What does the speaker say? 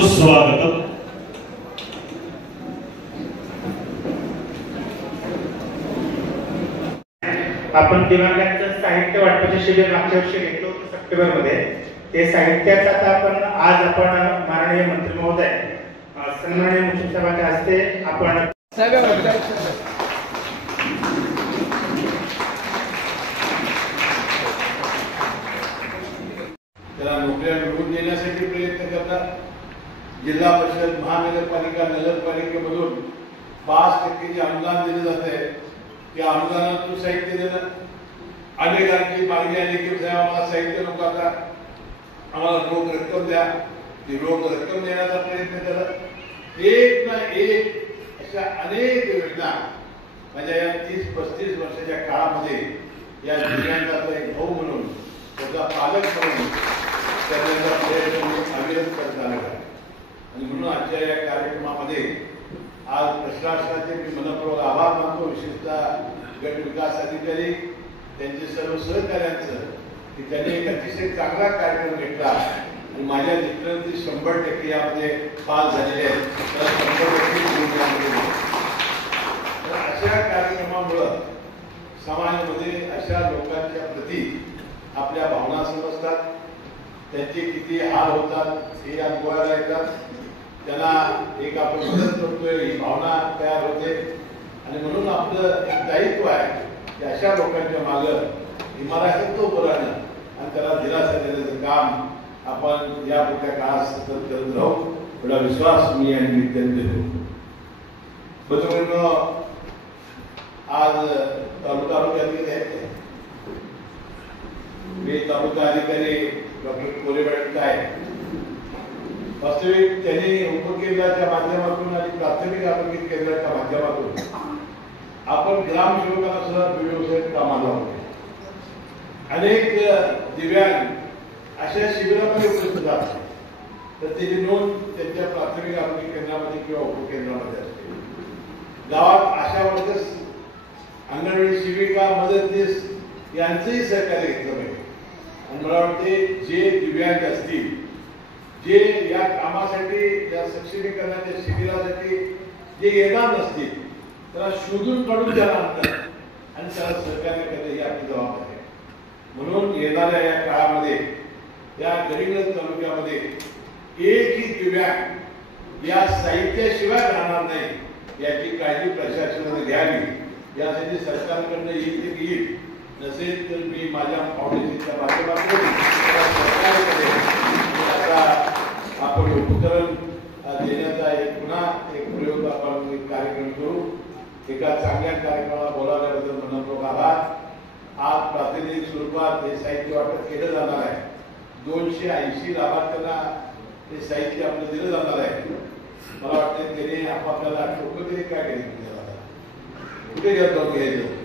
सुस्वागतम। आपण दिव्यांगांचं साहित्य वाटपाचे शिबिर मागच्या वर्षी घेतलं होतं सप्टेंबरमध्ये। ते साहित्याचं आता आपण माननीय मंत्री महोदय सन्माननीय मुख्य साहेबांच्या हस्ते आपण त्याला नोकऱ्या मिळवून देण्यासाठी प्रयत्न करतात। जिल्हा परिषद महानगरपालिका नगरपालिकेमधून 5% अनुदान दिले जाते। त्या अनुदानातून साहित्य देणं, अनेकांची मागणी आली की साहेब आम्हाला साहित्य नको, आता आम्हाला रोख रक्कम द्या। ती रोख रक्कम देण्याचा प्रयत्न करत एक ना एक अशा अनेक योजना म्हणजे या 30-35 वर्षाच्या काळामध्ये या दिव्यांगाचा एक भाऊ म्हणून, त्याचा पालक म्हणून करण्याचा प्रयत्न अविरत करत आला आहे। आणि म्हणून आजच्या या कार्यक्रमामध्ये आज प्रशासनाचे मी मनपूर्वक आभार मानतो, विशेषतः गट विकास अधिकारी त्यांचे सर्व सहकार्यांचं की त्यांनी एक अतिशय चांगला कार्यक्रम घेतला आणि माझ्या मित्रांची 100% यामध्ये पास झालेले आहेत। तर 100% अशा कार्यक्रमामुळं समाजामध्ये अशा लोकांच्या प्रती आपल्या भावना समजतात, त्यांचे किती हाल होतात हे अनुभवायला येतात, त्यांना एक आपण मदत करतोय ही भावना तयार होते। आणि म्हणून आपलं एक दायित्व आहे की अशा लोकांच्या मागं इमारतीत तो उभं राहणं आणि त्याला दिलासा देण्याचं काम आपण या पुढच्या काळात सतत करत राहू, एवढा विश्वास मी या निमित्ताने देतो। बरोबर आज तालुका अधिकारी आहेत, मी तालुका अधिकारी डॉक्टर कोरेवाडी आहे। वास्तविक त्यांनी उपकेंद्राच्या माध्यमातून आणि प्राथमिक आरोग्य केंद्राच्या माध्यमातून आपण ग्रामसेवकांना सुद्धा व्यवसायिक कामाला होते। अनेक दिव्यांग अशा शिबिरामध्ये उपस्थित असतात, तर त्याची नोंद त्यांच्या प्राथमिक आरोग्य केंद्रामध्ये किंवा उपकेंद्रामध्ये असते। गावात आशा वर्कर्स, अंगणवाडी सेविका, मदतनीस यांचंही सहकार्य घेतलं पाहिजे। आणि मला वाटते जे दिव्यांग असतील, जे या कामासाठी, या सक्षमीकरणाच्या शिबिरासाठी जे येणार नसतील, त्याला शोधून काढून त्याला आणतात आणि त्याला सहकार्य करणे ही आपली जबाबदारी आहे। म्हणून येणाऱ्या या काळामध्ये या गडिंग्लज तालुक्यामध्ये एकही दिव्यांग या साहित्याशिवाय राहणार नाही याची काळजी प्रशासनाने घ्यावी। यासाठी सरकारकडनं येईल नसेल तर मी माझ्या फाउंडेशनच्या माध्यमातून आता आपण उपकरण देण्याचा एक पुन्हा एक प्रयोग आपण कार्यक्रम करू। एका चांगल्या कार्यक्रमाला बोलावल्याबद्दल मनपूर्वक आभार। आज प्रातिनिधिक स्वरूपात हे साहित्य वाटप केलं जाणार आहे। 280 लाभार्थ्यांना हे साहित्य आपलं दिलं जाणार आहे। मला वाटतं त्याने आपापल्याला टोकं तरी काय केली, कुठे गेलं घ्यायचं